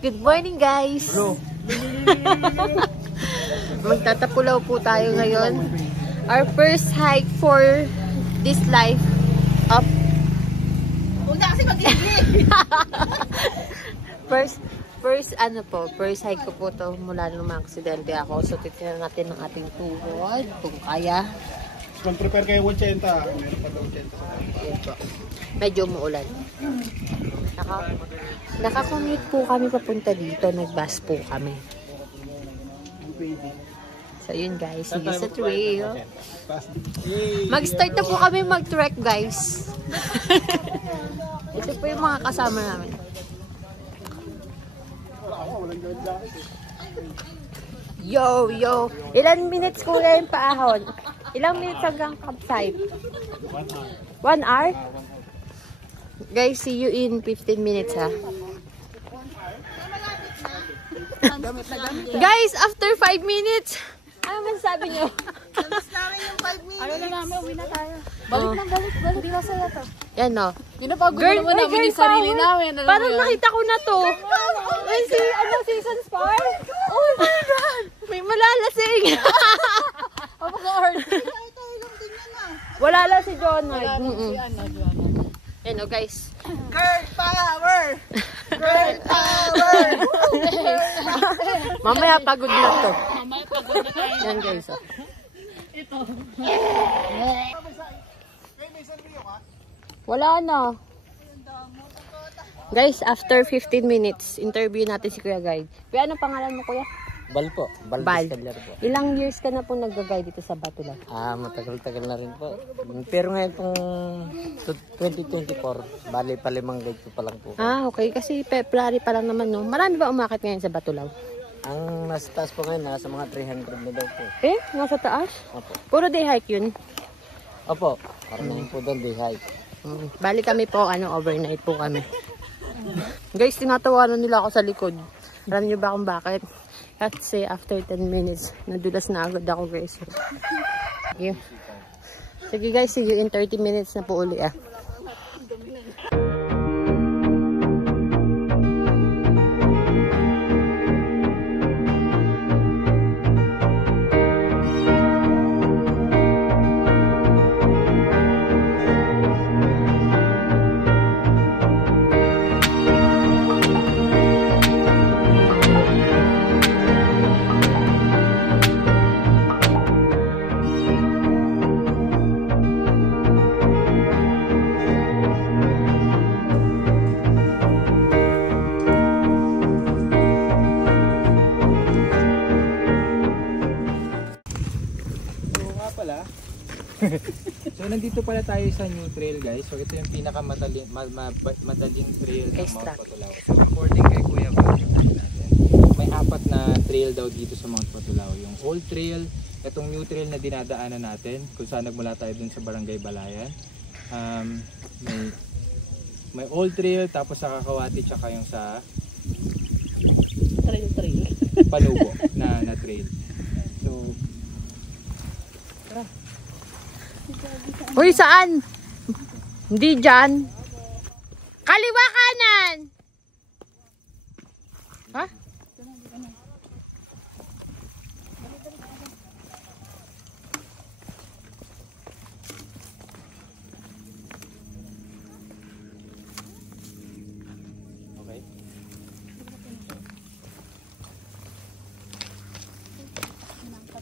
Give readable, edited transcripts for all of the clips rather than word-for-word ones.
Good morning, guys! Magtatapulaw po tayo ngayon. Our first hike for this life up. Una kasi mag-ibig! First hike ko po to mula nung mga aksidente ako. So, titignan natin ng ating tuhod kung kaya. Mag-prepare kayo 80. Meron pa daw 80. Medyo umuulan. Naka-commute po kami papunta dito. Nag-bus po kami. So, yun guys. Sige sa trail. Mag-start na po kami mag-trek, guys. Ito po yung mga kasama namin. Yo! Ilan minutes ko na yung paahon? Ilang minutes hanggang campsite? 1 hour? Guys, see you in 15 minutes, ha? Guys, after 5 minutes, ano masasabi nyo? Tapos namin yung 5 minutes. Ano na namin, uwi na tayo. Balik. Di ba saya to? Yan, no? Ginapagod naman namin yung sarili namin. Parang nakita ko na to. Ay, season star? Oh my God! May malalasing! Pag-guard. Wala lang si Jonard. Yan, no, guys. Girl power! Girl power! Mamaya pagod na to. Mamaya pagod na tayo. Yan, guys. Oh. Ito. Wala na. Guys, after 15 minutes, interview natin si Kuya Guide. Kuya, ano pangalan mo, Kuya? Bal po. Bal. Po. Ilang years ka na po nag-guide dito sa Batulaw? Matagal-tagal na rin po. Pero ngayon pong 2024, bali pa 5 guide po pa lang po. Okay. Kasi February pa lang naman, no? Marami ba umakit ngayon sa Batulaw? Ang nasa taas po ngayon, nasa mga 300 na daw po. Nasa taas? Opo. Puro day hike yun? Opo. Karamihan po doon, day hike. Bali kami po, overnight po kami. Guys, tinatawanan nila ako sa likod. Alam niyo ba kung bakit? Kasi after 10 minutes, nadulas na agad ako, guys. Sige guys, see you in 30 minutes na po uli, So nandito pala tayo sa new trail, guys. So ito yung pinakamadaling trail ng Mount Patulaw. So according kay Kuya Val, may 4 na trail daw dito sa Mount Patulaw. Yung old trail, itong new trail na dinadaanan natin kung saan nagmula tayo dun sa Barangay Balayan. May old trail, tapos sa Kakawati, tsaka yung sa Trail. Panubo na trail. So Uy, saan? Hindi dyan. Kaliwa kanan! Ha?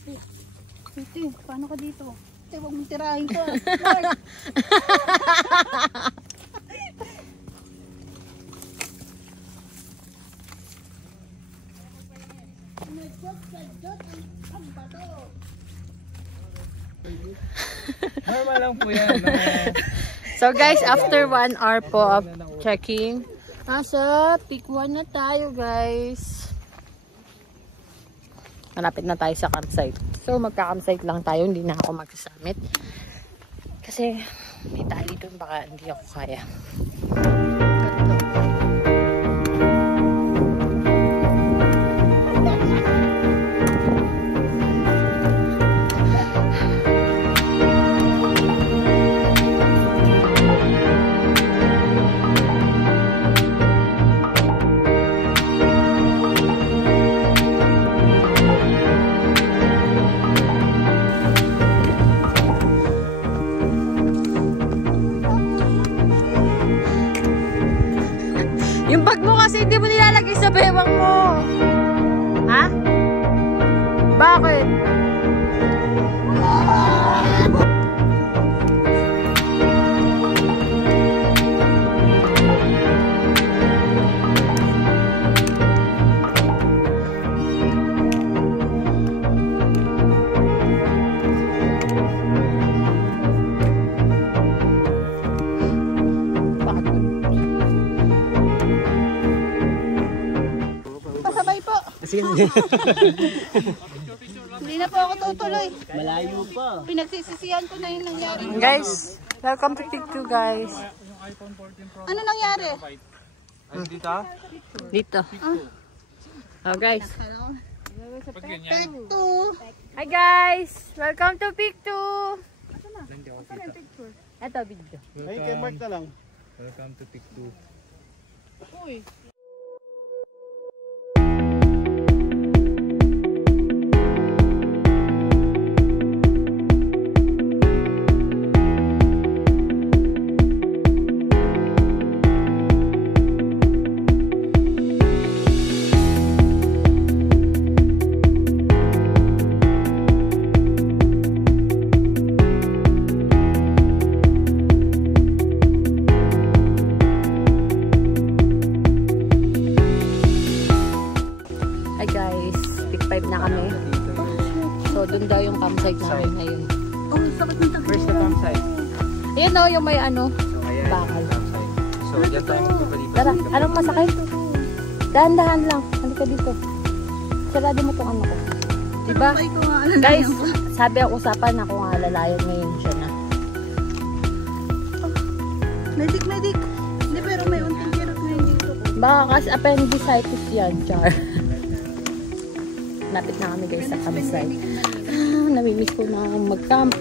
okay. Ito, paano ka dito? Ito, huwag mong tirahin ko. Normal lang po yan. So guys, after 1 hour po of checking, nasa peak 1 na tayo, guys. Malapit na tayo sa campsite. So magka-campsite lang tayo, hindi na ako magsasamit. Kasi may tali doon, baka hindi ako kaya. mo nilalagay sa bewang mo? Ha? Bakit? Pasabay po. Hindi na po ako tutuloy. Malayo pa. Pinagsisisihan ko na yung nangyari. Guys, welcome to Pick 2 guys. Ano nangyari? Dito. Oh guys. Take two. Hi guys! Welcome to Pick 2! Ito video. Ay, kay Mark na lang. Welcome to Pick 2. Hi guys, Pick 5 na kami. So, dun daw yung campsite namin ngayon. Oh, sakit nito. Where's the campsite? Ayan o, yung may ano. So, ayan Bakal. yung campsite. So, dyan tayo magpapalipas. Tara, anong masakit? Dahan-dahan lang. Halika dito. Sarado mo tong ano ko. Diba? Ay, ko nga. Guys, sabi ang usapan ako nga lalayan ngayon siya na. Medic. Hindi, pero may unting kirot na hindi ko. Baka kasi appendicitis yan, Char. Napit na kami guys sa campsite. Namimiss ko na akong mag-camp.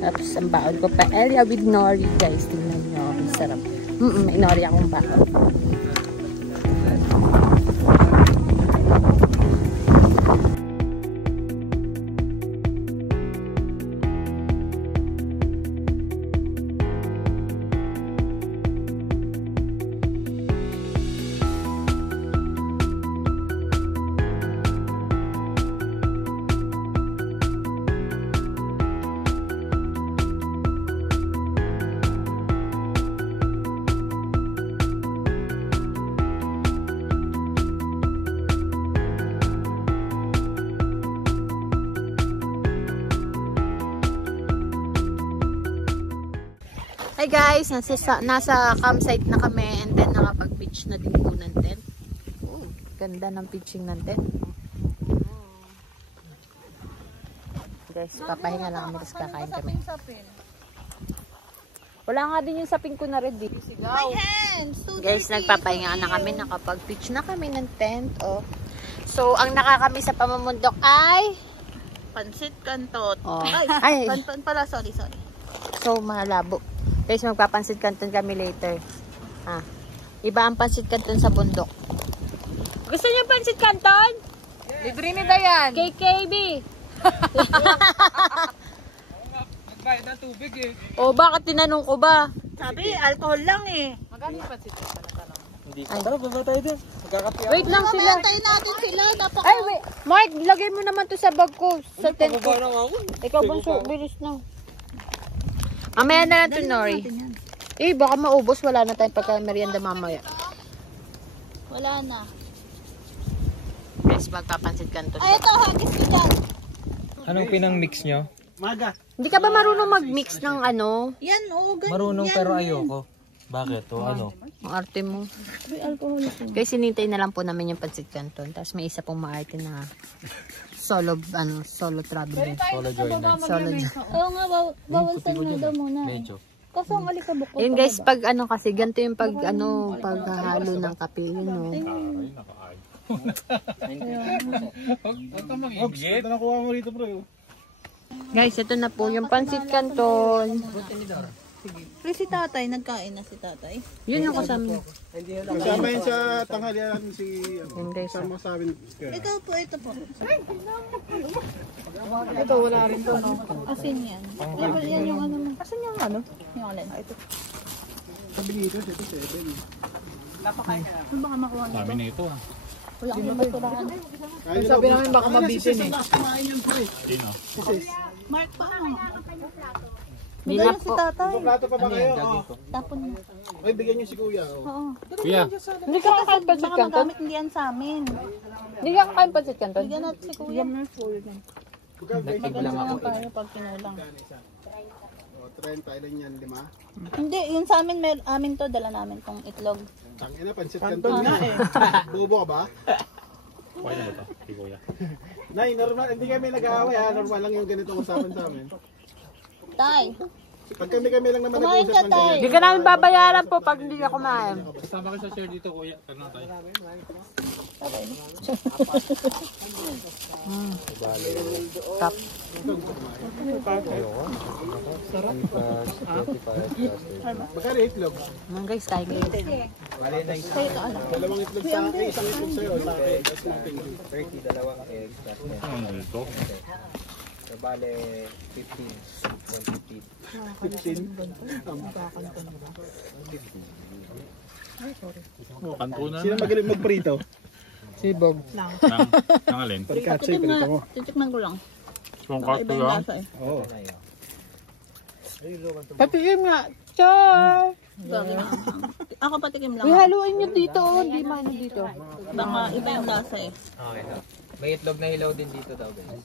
Tapos ang baon ko pa area with nori guys. Tingnan nyo. Ang sarap. May nori akong baon. Hi guys, nasa campsite na kami and then nakapag-pitch na din po ng tent. Oh, ganda ng pitching ng tent. Guys, papahinga lang kami tapos kakain kami. Wala nga din yung sapin ko na red eh. My hands. Guys, nagpapahinga na kami, nakapag-pitch na kami ng tent. Oh. So, ang nakakami sa pamamundok ay Pansit Canton. Oh. Ay, Ay. Canton pala. Sorry. So, malabo. Guys, magpapansit canton kami later. Iba ang pansit canton sa bundok. Gusto niyo pansit canton? Libre ni Dayan. KKB. Nagbayad ng tubig eh. O, bakit tinanong ko ba? Sabi, alcohol lang eh. Hindi ka. Tara, baba tayo dyan. Magkakapi ako. Wait lang sila. Tayo natin sila. Ay, wait. Mark, lagay mo naman to sa bag ko. Sa tent ko. Pababa lang ako. Ikaw, bunso. Bilis na. Mamaya na lang to, Nori. Eh, baka maubos. Wala na tayong pagka-merienda mamaya. Wala na. Guys, magpapansit canton. Ay, ito. Hagis ko dyan. Anong pinang-mix nyo? Maga. Hindi ka ba marunong mag-mix ng ano? Yan, oo. Ganyan. Marunong pero ayoko. Bakit? O ano? Ang arte mo. Guys, sinintay na lang po namin yung pansit canton. Tapos may isa pong maarte na solo traveling. Solo joiner. Solo Oo nga, bawal sa na daw muna. Medyo. Kaso ang alikabok ko. Yun guys, pag ano kasi, ganito yung paghahalo ng kape, yun o. Ito nakuha mo rito bro. Guys, ito na po yung pansit canton. Pero si tatay, nagkain na si tatay. Yun yung kasama. Kasama yun sa tanghalian si Yun guys. sama sa amin. Ikaw po, ito po. Ito wala rin to. Asin yan. Yan yung ano mo. Asan yung ano? Yung alin. Sabi nito, ito 7. Baka makuha na. Dami na ito ah. Wala kang basurahan. Sabi namin baka mabitin eh. Sino? Mark pa ano? Nilap Si po. tatay. Plato pa ba kayo? Tapon mo. Ay, bigyan niyo si kuya. Oo. Kuya, Hindi ka kakain pansit Baka canton? magamit hindi yan sa amin. Hindi ka kakain pansit canton? Bigyan natin si kuya. Nag-egg Lang ako tayo pag kinulang. O, 30 ilan yan, 5? Hindi, yun sa amin, amin to, dala namin tong itlog. Tangina, pansit canton na eh. Bobo ka ba? okay na ba ito? Si Kuya. Nay, normal, hindi kami nag-aaway ha. Normal lang yung ganitong usapan sa amin. Tay, Pag kami lang naman kumain ka nag-uusap ng tay. Hindi ka namin babayaran po pag hindi ka kumain. Kasama ka sa share dito Kuya. Ano tayo? Tap. Magkano itlog? Mga guys, kain kayo. Dalawang itlog sa akin, isang itlog sa'yo. Sa akin, that's nothing. 30, dalawang eggs. Tapos Ano dito? so, bale, 15. 15. Kanto na. Sino magaling magprito? Sibog. Nang alin? Katsi, prito mo. Titikman ko lang. Yung Baka kanto iba yung lang. lasa eh. Oo. Patikim nga. Char! Bagay na. Ako patikim lang. Uy, haluin nyo dito. Oh. Hindi man dito. Baka iba yung lasa eh. Okay. May itlog na hilaw din dito daw guys.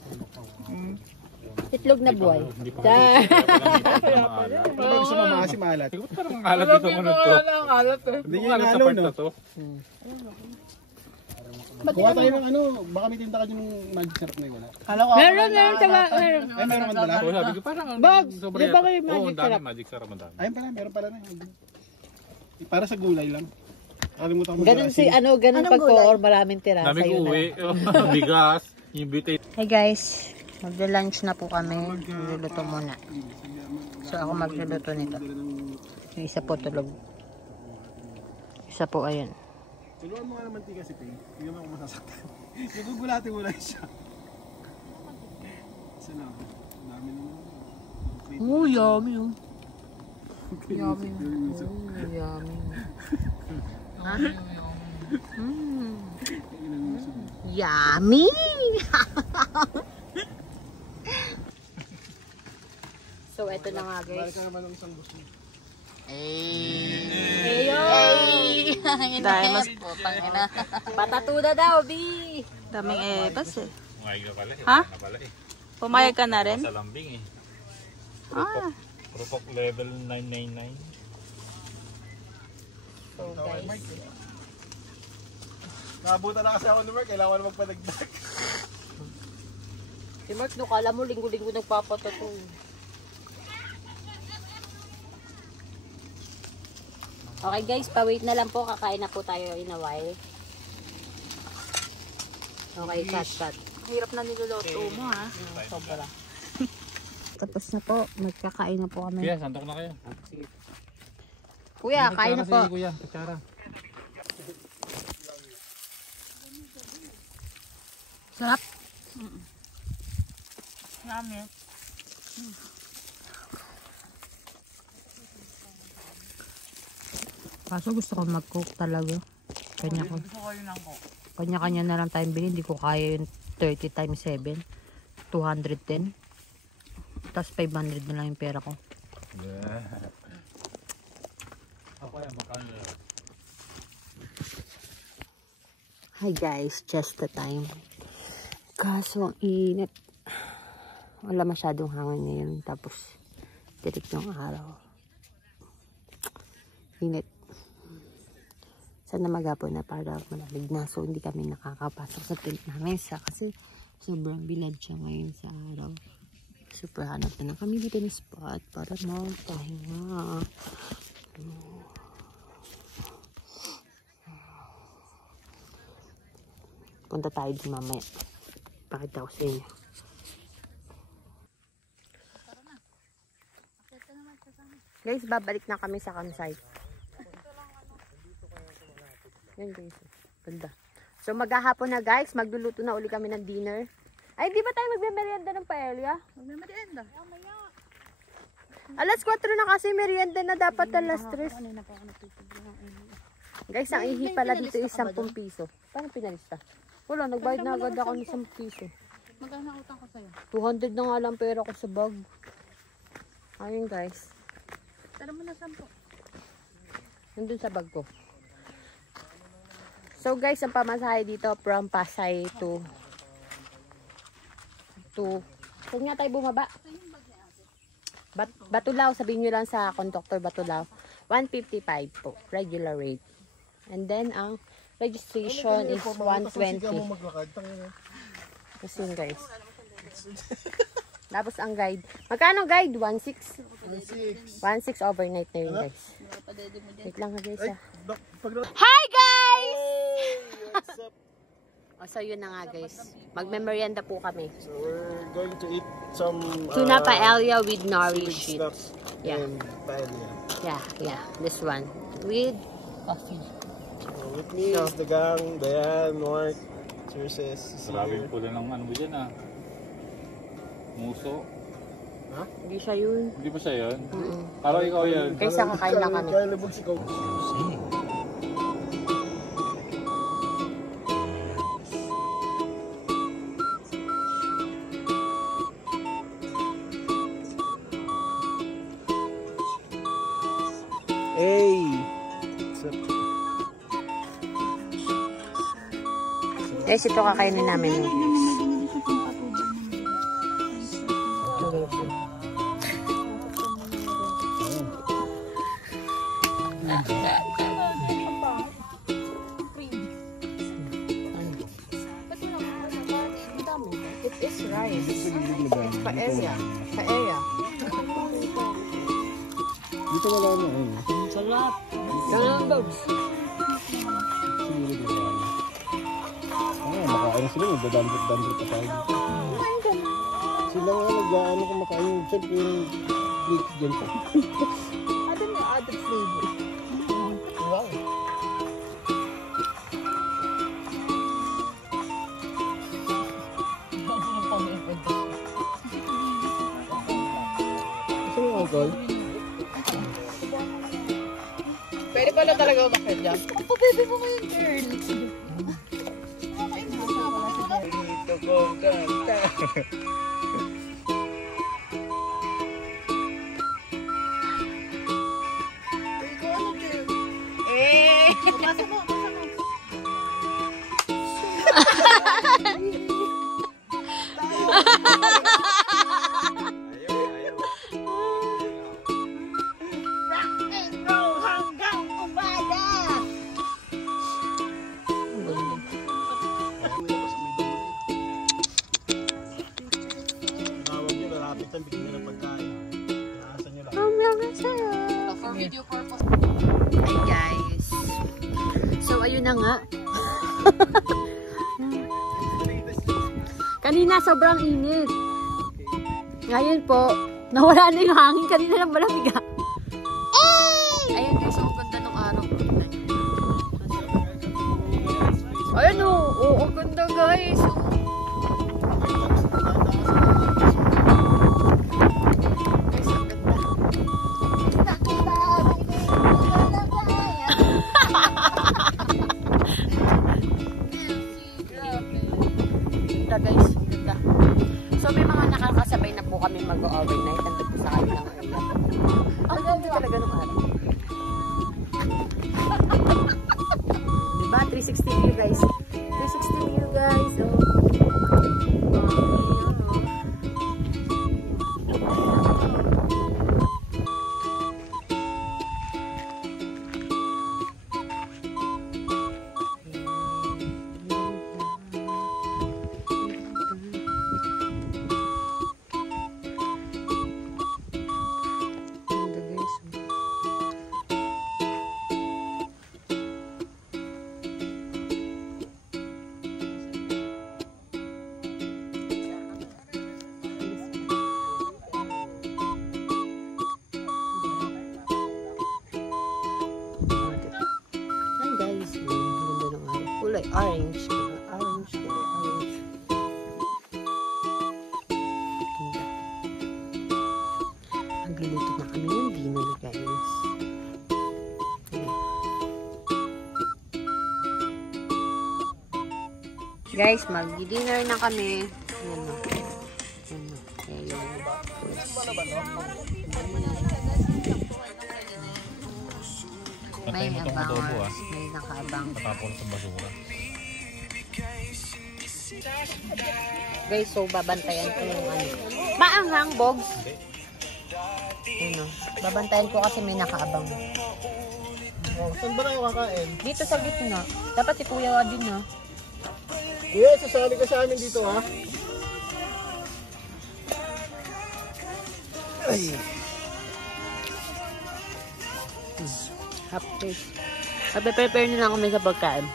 Itlog na buhay. Char! Ano ba gusto mo mga si malat? Parang ang alat dito mo nito. Hindi Ang niya alat sa inalo, part no? na to. Kuha tayo ng ano, baka may tinta ka yung magic syrup na yun, wala? Meron sa meron. Ay, meron kang dala? So sabi ko parang Bogs, sobra di ba yata. kayo Oo, magic ang dami sarap? magic sarap ang dami. Ayun pala, meron pala na yun. Para sa gulay lang. Nakalimutan ko Ganun si ganun Anong pag gulay? or maraming tira Dami ko sa'yo na. uwi. Bigas. Invitate. Hey guys, magla-lunch na po kami. Magluluto muna. So ako magluluto nito. Yung isa po tulog. Isa po ayun. Tulungan mo nga naman tiga si Ping. Hindi naman ako masasaktan. Nagugulatin mo lang siya. Sana ako. Ang dami naman. Oh, yummy oh. Yummy. Oh, yummy. Ha? Yummy! So, eto na nga guys. Balik ka naman ng isang gusto. Ayo! Dahil mas po, tangina. Patatuda daw, B! Daming epas eh. Umayag na pala eh. Ha? Na pala eh. Pumayag ka na rin? Sa lambing eh. Ah, Rupok level 999. So guys, Nakabutan na kasi ako ni Mark. Kailangan na magpadagdag. si Mark, no, kala mo linggo-linggo nagpapatato. Okay guys, pa-wait na lang po. Kakain na po tayo in a while. Okay, cut. hirap na niluluto mo ha. Sobra. Tapos na po. Magkakain na po kami. Kuya, santok na kayo. Kuya, kain na po. Kuya, kutsara. Sarap. Namin. Kaso gusto ko mag-cook talaga. Kanya-kanya na lang tayong bilhin. Hindi ko kaya yung 30 times 7. 210. Tapos 500 na lang yung pera ko. Hi guys, just the time. Kaso ang init. Wala masyadong hangin ngayon. Tapos tirik yung araw. Init. Sana maghapon na para malamig na. So hindi kami nakakapasok sa tent namin kasi sobrang bilad siya ngayon sa araw. Super hanap na kami dito ng spot para magpahinga. Punta tayo din mamaya. Pakita ko sa inyo. Guys, babalik na kami sa campsite. Yan guys. Ganda. So maghahapon na guys. Magluluto na uli kami ng dinner. Ay, di ba tayo magme-merienda ng paella? Magmamerienda. Alas 4 na kasi merienda na dapat alas 3. Guys, ang ihi pala dito is 10 piso. Paano pinalista? Wala, nagbayad na agad ako ng 10 piso. Magkano utang ko sa'yo? 200 na nga lang pera ko sa bag. Ayun guys. Tara mo na 10. Nandun sa bag ko. So guys, ang pamasahe dito from Pasay to saan nga tayo bumaba? Batulao, sabihin nyo lang sa conductor Batulao. 155 po, regular rate. And then, ang registration is 120. Kasi yun guys. Tapos ang guide. Magkano guide? 1.6? 1.6 overnight na yun guys. Wait lang guys ha. Hi guys! So yun na nga guys. Magme-merienda po kami. So we're going to eat some Tuna paella with nori sheet. Yeah. And paella. Yeah. This one. With coffee. With me is the gang, Dayan, Mark, Circes. Maraming pula ng ano mo dyan ah. Muso. Hindi siya yun. Hindi ba siya yun? Parang ikaw yan. Kaysa kakain lang kami. Kaya labog si Coke. Hey! Guys, ito kakainin namin. It is rice. Paella. Dito wala na eh. Sarap. Sarap, Babs. Makain sila, magdadandrip pa tayo dito. Sila nga nag-ano kung makain. Siyempre yung plates dyan pa. Ano may other flavor? Wow. Gusto mo alcohol? Pwede pala talaga umakit dyan? Opo, baby mo ngayon, girl. Ito kong kanta. Basa mo. Tawag nyo, malapit ang bigyan ng pagkain. Inaasan nyo lang. For video purpose. Hi guys. So ayun na nga. Kanina sobrang init. Ngayon po, nawala na yung hangin. Kanina lang malamig ah. Ayun guys, ang ganda ng araw. Ayun oh, ang ganda guys. Guys, ang ganda. Ganda guys, ganda. So may mga nakakasabay na po kami mag-overnight. Nandun po sa kanilang area. Ang ganda talaga ng araw. Diba? 360 view guys. 360 view guys. Ganda guys. Hi guys, ganda ng araw. Kulay orange. Orange, kulay orange. Ganda. Magluluto na kami ng dinner guys. Guys, mag-dinner na kami. Ayan o. Ayan o. May abang. May nakaabang. Tapos sa basura. Guys, so babantayan ko yung ano. Maanghang, Bogs. Ano, babantayan ko kasi may nakaabang. Oh, saan ba na ako kakain? Dito sa gitna. Dapat si Kuya din na. Kuya, sasali ka sa amin dito ha. Ay. Half fish. Magpe-prepare na lang kami sa pagkain.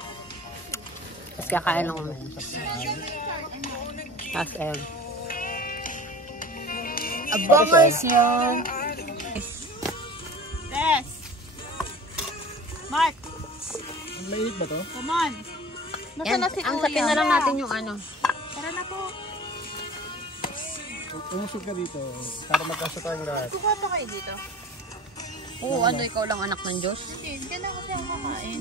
Tapos kakain lang kami. Tapos ayun. Abangers yan. Tess! Mark! Mainit ba to? Come on! Nasaan na si Ang Kuya? sapin na lang natin yung ano. Tara na po. Umusog ka dito para magkasya tayong lahat. Kukuha pa kayo dito. Oo, ano, ikaw lang anak ng Diyos? Hindi, hindi na kasi ako kakain.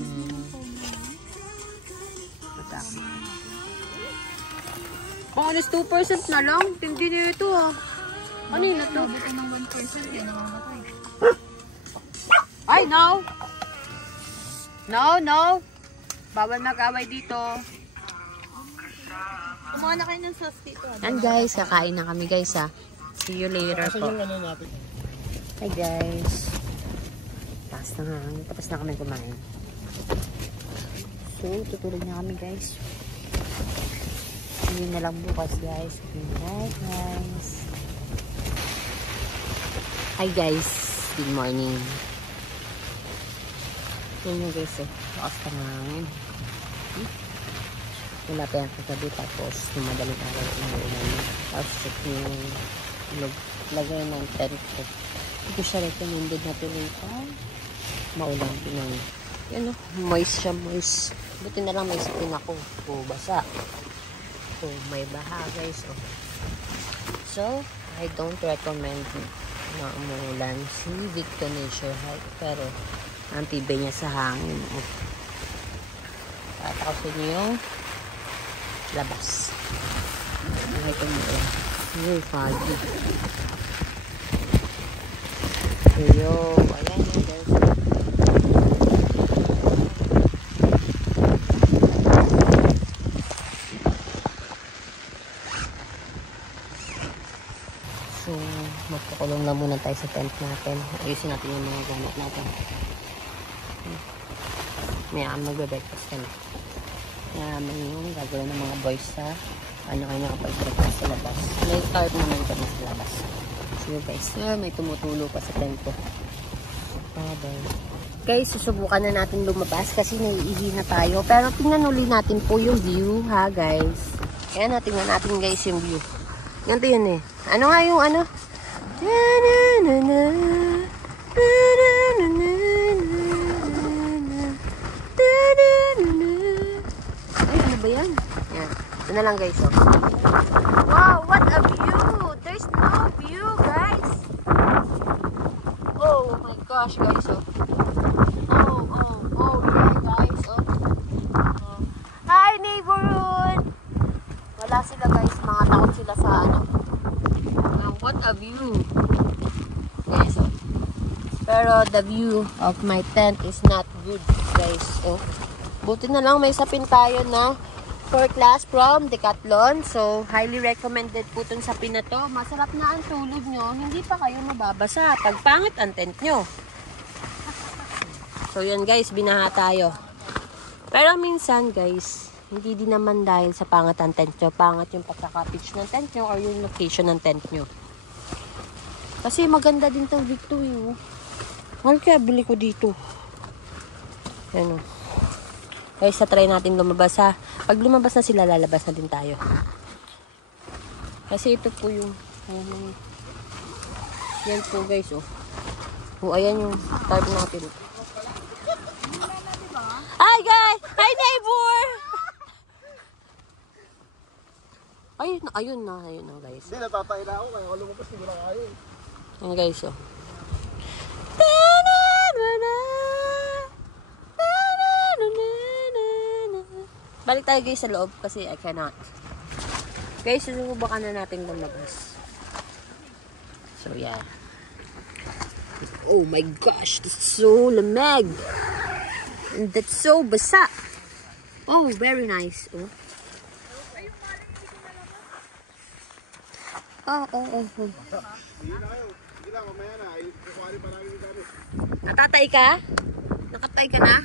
Kung alis 2% na lang, hindi na ito ah. Ano yun na to? Ito ng 1%, yan namamatay. Ay, no! No, no! Bawal mag-away dito. Kumuha na kayo ng sauce dito. And guys, kakain na kami guys ha. See you later Kasi po. yung ano natin. Hi guys. Tapos na kami kumain. So, tutulog na kami guys. Hindi na lang bukas guys. Good night guys. Hi guys. Good morning. Yun yung guys eh. Lakas pa nga ngayon. Wala pa yung kagabi tapos yung madaling araw na ulan. Tapos check yung lagay ng tent ko. Hindi ko siya recommended na pilitan. Maulang pinang. Yan o. Moist siya, moist. Buti na lang may sapin ako. O, basa. O, may baha guys. O. So, I don't recommend na umuulan si Victor Nature Hike. Pero, ang tibay niya sa hangin. O. Tatakasin niyo yung labas. Ay, tumuulan. Very foggy. Yo, ayan yung guys. So, magpakulong na muna tayo sa tent natin. Ayusin natin yung mga gamit natin. Mayaman magbe-breakfast kami. Mayaman yung gagawin ng mga boys sa ano kayo nakapag-breakfast sa labas. May tarp naman kami sa labas. So guys, may tumutulo pa sa tent ko. Guys, susubukan na natin lumabas kasi naiihi na tayo. Pero tingnan uli natin po yung view ha guys. Kaya tingnan natin guys yung view. Ganito yun eh. Ano nga yung ano? Ay, ano ba yan? Yan. Ito na lang guys. Oh. Wow, what a view! There's no view guys! Oh my gosh guys. Oh. Yeah guys. Oh. Hi neighborhood! Wala sila guys. Mga takot sila sa ano. What a view! Guys, oh. Pero the view of my tent is not good guys. Oh. Buti na lang may sapin tayo na 4 class from Decathlon. So, highly recommended po itong sapin na to. Masarap na ang tulog nyo. Hindi pa kayo mababasa. Pag pangit ang tent nyo. So, yan guys. Binaha tayo. Pero minsan guys, hindi din naman dahil sa pangit ang tent nyo. Pangit yung pagkaka-pitch ng tent nyo or yung location ng tent nyo. Kasi maganda din itong Victory. Oh. Mahal kaya bili ko dito. Yan o. Guys, try natin lumabas ha. Pag lumabas na sila, lalabas na din tayo. Kasi ito po yung yan po guys oh. Oh, ayan yung tarp natin. Hi guys! Hi neighbor! Ayun na guys. Hindi, natatay na ako kaya ako lumabas hindi na kaya. Yan guys oh. Balik tayo guys sa loob kasi I cannot. Guys, susubukan na natin lumabas. So, yeah. Oh my gosh, that's so lamig. And that's so basa. Oh, very nice. Oh. Oh. Natatay ka? Nakatay ka na?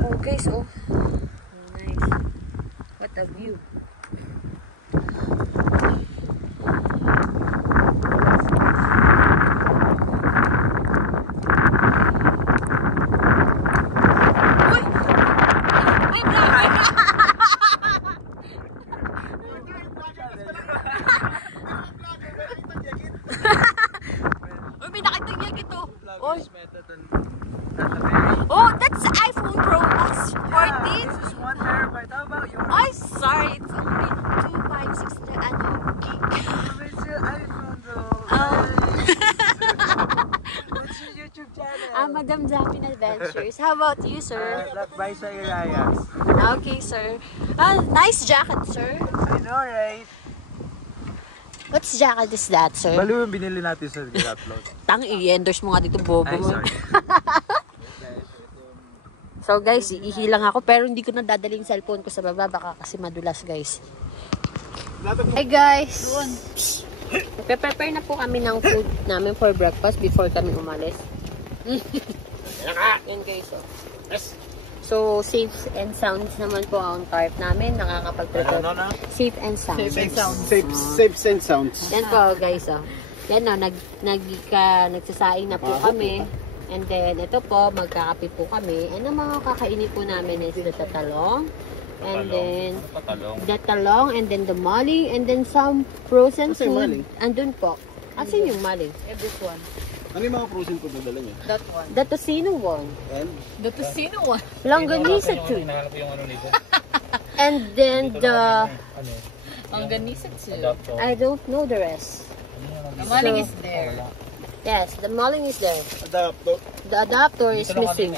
Oh guys, oh. Nice. What a view. Oh, that's the iPhone Pro Max 14. This is 1 terabyte. How about yours? I'm sorry, it's only 256 gig. It's your iPhone though. Oh. What's your YouTube channel? Madam Zapin Adventures. How about you, sir? Black by sa Elias. Okay, sir. Nice jacket, sir. I know, right? What jacket is that, sir? Balo yung binili natin sa Upload. Tang, i-endorse mo nga dito, bobo Ay, mo. sorry. So guys, iihilang ako pero hindi ko na dadali yung cellphone ko sa baba baka kasi madulas guys. Hey guys! Prepare na po kami ng food namin for breakfast before kami umalis. Yan guys, oh. So, safe and sounds naman po ang tarp namin. Nakakapag-prepare. Safe and sounds. Safe and sounds. Yan po guys, oh. Yan o, nagsasaing na po kami. And then, ito po, magkakape po kami. And ang mga kakainin po namin is the tatalong. And then, the talong. And then the maling. And then some frozen Kasi food. maling? Andun po. Asan yung maling? This one. Ano yung mga frozen food na dala niya? That one. The tocino one. And? The tocino one. Longganisa too. Hinahanap yung ano nito. And then the... Ang ganisa too. I don't know the rest. The maling is there. Yes, the maling is there. Adapto. The adapter is missing.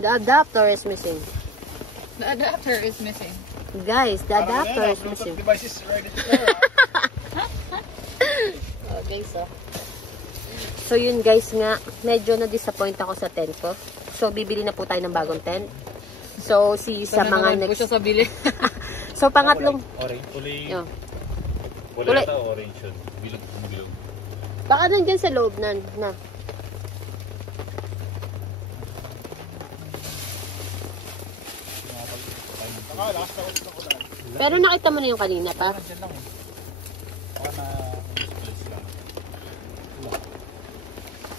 The adapter is missing. The adapter is missing. Guys, the adapter is missing. Device is ready to go. Okay, so yun guys nga, medyo na-disappoint ako sa tent ko. So, bibili na po tayo ng bagong tent. So, sa mga next... siya sa bili. So, pangatlong... Orange. Kulay. Yun. Kulay ata orange yun. Bilog. Baka nandyan sa loob na. Pero nakita mo na yung kanina pa?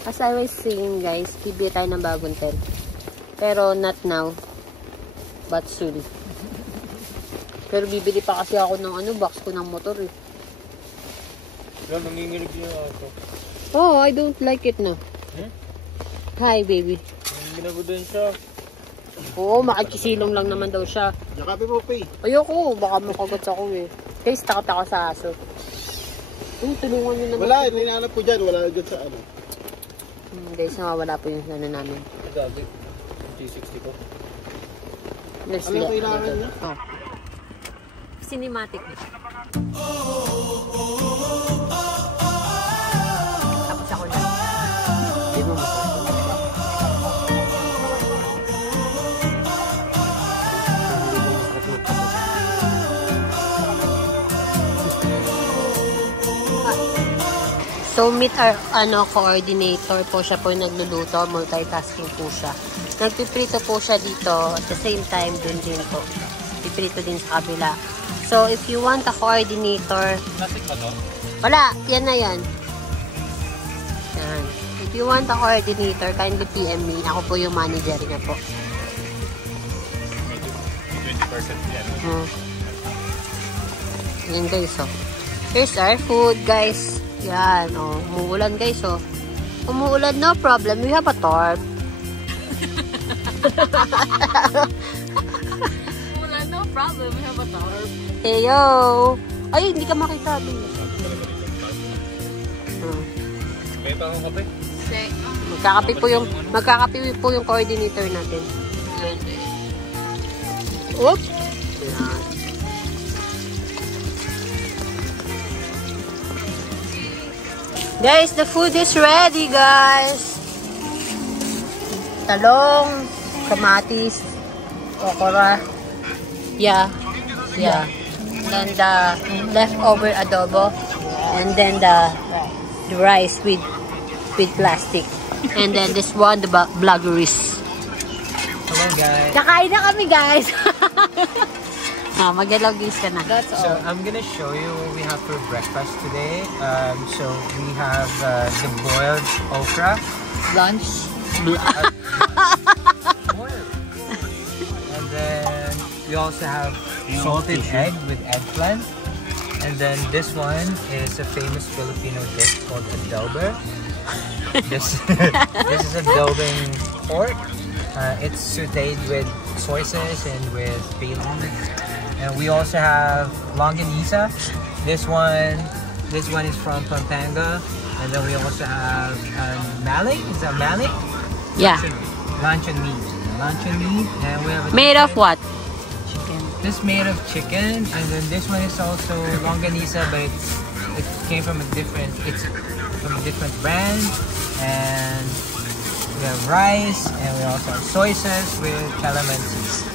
As I was saying guys, bibili tayo ng bagong tent. Pero not now, but soon. Pero bibili pa kasi ako ng box ko ng motor eh. Yan, nanginginig yung auto. Oh, I don't like it na. Hi baby. Ginago din siya. Oo, makikisilong lang naman daw siya. Yakapin mo, Pay. Ayoko, baka makagat ako eh. Guys, takot ako sa aso. Tulungan nyo naman. Wala, hinahanap ko dyan. Wala dyan sa ano. Guys, nawawala po yung ano namin. Gabi. G60 ko. Let's Ano yung kailangan niya? Oh. Cinematic. Tapos ako na. Hindi mo So, meet our coordinator po. Siya po yung nagluluto. Multitasking po siya. Nagpiprito po siya dito. At the same time, dun din po. Piprito din sa kabila. So, if you want a coordinator... Plastic ba to? Wala. Yan na yan. Yan. If you want a coordinator, kindly PM me. Ako po yung manager niya po. 20% yan. Yan guys, oh. Here's our food, guys. Yan, oh. Umuulan, guys, oh. Umuulan, no problem. We have a tarp. Wala, no problem. We have a tarp. Hey, yo! Ay, hindi ka makita. May pa akong kape? Magkakape po yung coordinator natin. Oop. Guys, the food is ready, guys. Talong, kamatis, okra. Yeah. Then the leftover adobo, and then the rice with plastic. And then this one, the blagoris. Hello guys. Nakain na kami, guys. Mag-logis ka na. So I'm gonna show you what we have for breakfast today. So we have the boiled okra. Lunch. Boiled. And then we also have salted egg with eggplant. And then this one is a famous Filipino dish called adobo. This is adobing pork. It's sauteed with soy sauce and with peanuts. And we also have longanisa. This one is from Pampanga. And then we also have malik. Is that malik? Yeah. Luncheon meat. Luncheon meat. And we have Made of what? this made of chicken. And then this one is also longanisa, but it came from a different brand. And we have rice, and we also have soy sauce with calamansi.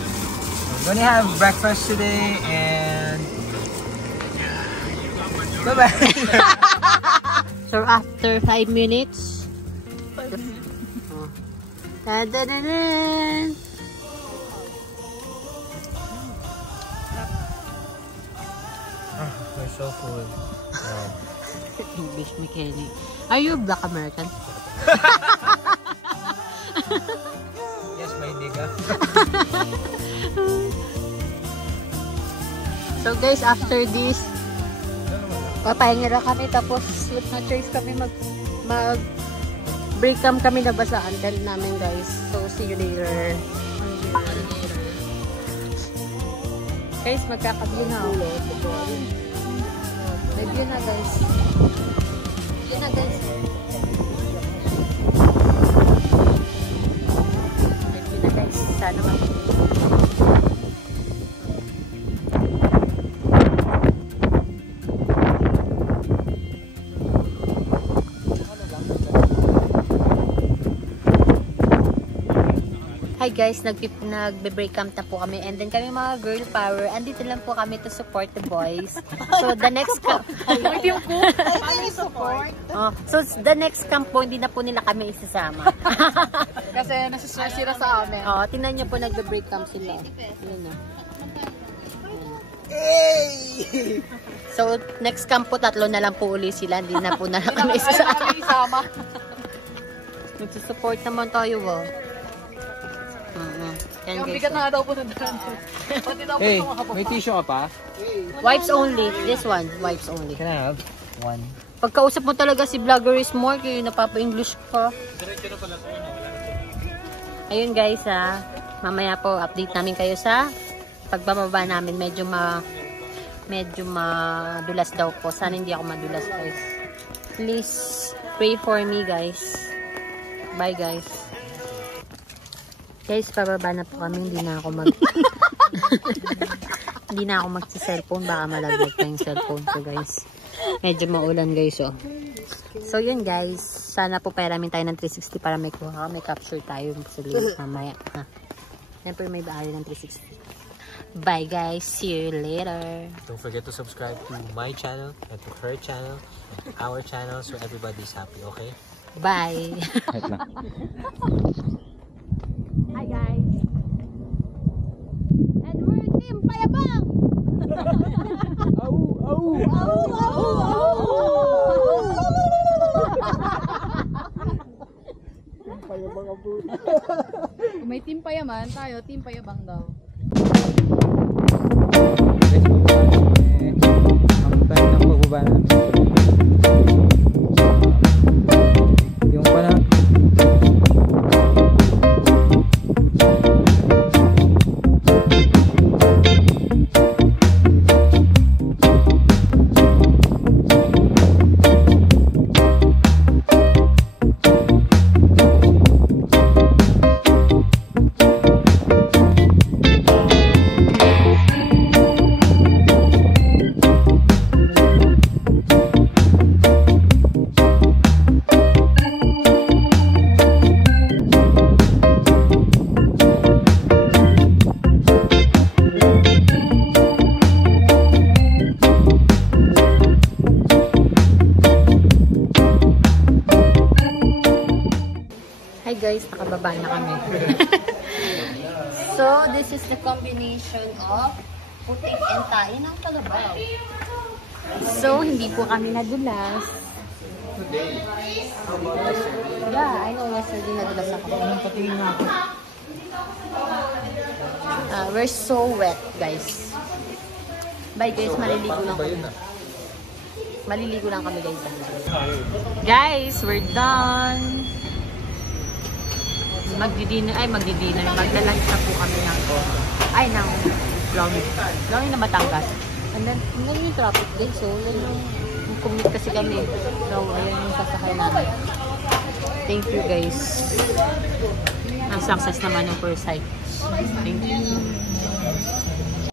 We're gonna have breakfast today, and bye-bye. So after 5 minutes. Da-da-da-da. We're so full. English mechanic. Are you Black American? Yes, my nigga. So guys, after this, papahinga na kami, tapos na choice kami mag break camp kami na basaan tent namin, guys. So see you later. Guys, magkakabili na ako. May view na, guys. View na, guys. May view na, guys. Sana Hi guys, nagbe-break camp na po kami, and then kami mga girl power, andito lang po kami to support the boys. So the next camp so the next camp po, hindi na po nila kami isasama. Kasi nasusunod sila sa amin. Tingnan niyo po, nagbe-break camp sila. Yun na. So next camp po, 3 na lang po uli sila, hindi na po na kami isasama. Nagsusupport naman tayo, wow. Yung bigat na nga daw po ng daan. Hey, may tissue ka pa? Wipes only. This one, wipes only. Can I have one? Pagkausap mo talaga si Vlogger is more, kaya napapa-English ka. Ayun guys, mamaya po update namin kayo sa pagbababa namin. Medyo madulas daw po. Sana hindi ako madulas, guys. Please pray for me, guys. Bye, guys. Guys, pababa na po kami. Hindi na ako hindi na ako magsi-cellphone. Baka malaglag pa yung cellphone ko, guys. Medyo maulan, guys, oh. So, yun, guys. Sana po pairamin tayo ng 360 para may kuha. May capture tayo sa link mamaya. Siyempre, may baari ng 360. Bye, guys. See you later. Don't forget to subscribe to my channel and to her channel and our channel so everybody's happy, okay? Bye. Hi guys. And we're Team Payabang. Kung may team payaman, tayo team payabang daw. Ang time ng pagbaba namin. Yung pala. Baba na kami. So, this is the combination of putik and tayo ng kalabaw. So, hindi po kami nadulas. Yeah, I know yesterday nadulas ako. Patingin nga ako. We're so wet, guys. Bye, guys. Maliligo lang kami. Maliligo lang kami, guys. Guys, we're done. Magdi-dinner. Magla-lunch na po kami ng brownie na Batangas. And then, yung traffic, guys. So, yung commute kasi kami. So, ayan yung sasakay namin. Thank you, guys. Ang success naman yung first sight. Thank you.